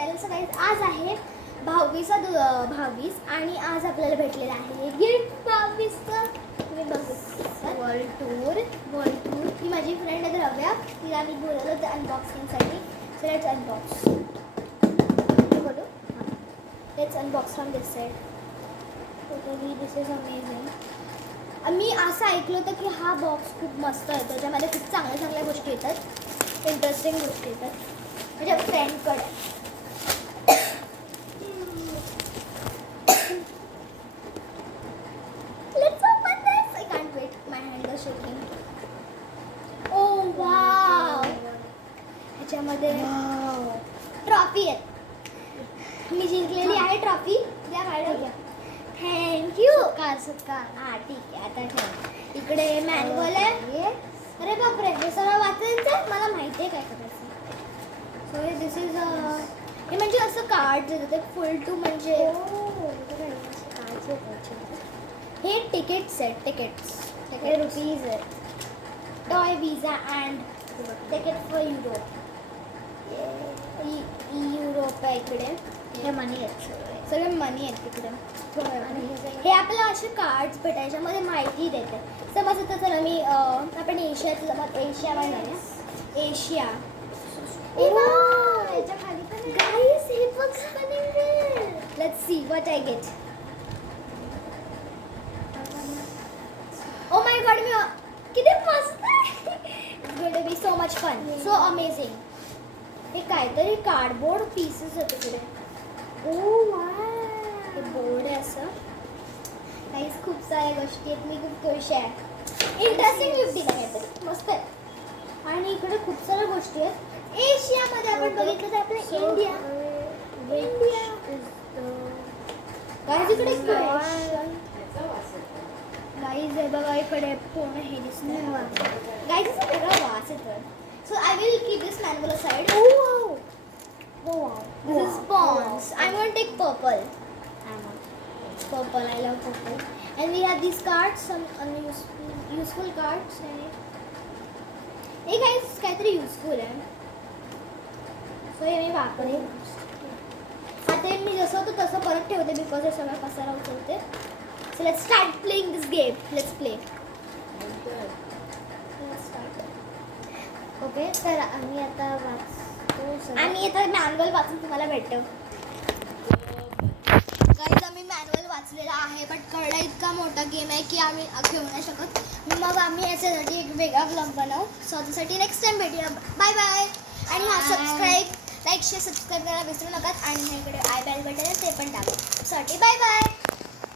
चॅनलचं guys आज आहे 22 आणि आज आपल्याला भेटलेलं आहे गिफ्ट 22चं. तुम्ही बघू वर्ल्ड टूर ही माझी फ्रेंड आहे द्रव्या, तिला मी बोलवलं होतं अनबॉक्सिंगसाठी. So let's unbox. बोलू let's unbox from this side. Totally this is amazing. मी असं ऐकलं होतं की हा बॉक्स खूप मस्त आहे, त्याच्यामध्ये खूप चांगल्या गोष्टी येतात, इंटरेस्टिंग गोष्टी येतात माझ्या फ्रेंडकडे. Let's open this. I can't wait. My hand is shaking. Oh wow. ह्याच्यामध्ये ट्रॉफी आहे. मी जिंकलेली आहे ट्रॉफी. द्या मॅडम. थँक्यू. हां ठीक आहे, आता ठेव. इकडे मॅन्युअल आहे. अरे बापरे, हे सगळं वाचायचं मला माहिती आहे काय करायचं. सो हे दिस इज हे म्हणजे असं कार्ड येतं फुल टू, म्हणजे हे तिकीट्स आहेत. तिकीट्स हे रुपीज आहे. Toy visa and ticket for Europe. Europe आहे इकडे. हे मनी आहेत, सगळे मनी आहेत तिकडे. हे आपल्याला असे कार्ड्स भेटायचे, मध्ये माहिती देते. समज आता चला मी आपण एशिया नाही एशिया. याच्या खाली पण गाईस हे बघ spinning. Let's see what I get. Oh my god, मी किती मस्त आहे. It's going to be so much fun, so amazing. हे काहीतरी कार्डबोर्ड पीसेस आहेत तिकडे. ओ वाव, हे बोर्ड आहे असं. काहीच खूप साऱ्या गोष्टी आहेत. मी खूप खुश आहे. इंटरेस्टिंग गिफ्ट दिलं काहीतरी मस्त आहे. आणि इकडे खूप साऱ्या गोष्टी आहेत. एशियामध्ये आपण बघितलं तर आपलं इंडिया गाईज इकडे गाईज आहे बघा, इकडे पूर्ण हे दिसतं गाईज. सगळं वास येतो. So I will keep this manual side. This is Pond's. I'm going to take purple. Purple, I love purple. And we have these cards, some useful cards. Hey guys, काहीतरी useful आहे. So हे मी वापरेन. आता मी जसं होतं तसं परत ठेवते, बिकॉज हे सगळं पसारा उचलते. So let's start playing this game. Let's play. Let's start. Okay, तर आम्ही आता मॅन्युअल वाचून तुम्हाला भेटतो. गाईज आम्ही मॅन्युअल वाचलेला आहे, बट कळला इतका मोठा गेम आहे की आम्ही घेऊ नाही शकत. मग आम्ही याच्यासाठी एक वेगळा ब्लॉग बनवू. सो त्यासाठी नेक्स्ट टाइम भेटूया. Bye bye. आणि हा सबस्क्राईब, लाईक, शेअर, सबस्क्राईब करायला विसरू नका. आणि इकडे आय बेल बटन आहे ते पण टाका. साठी बाय बाय.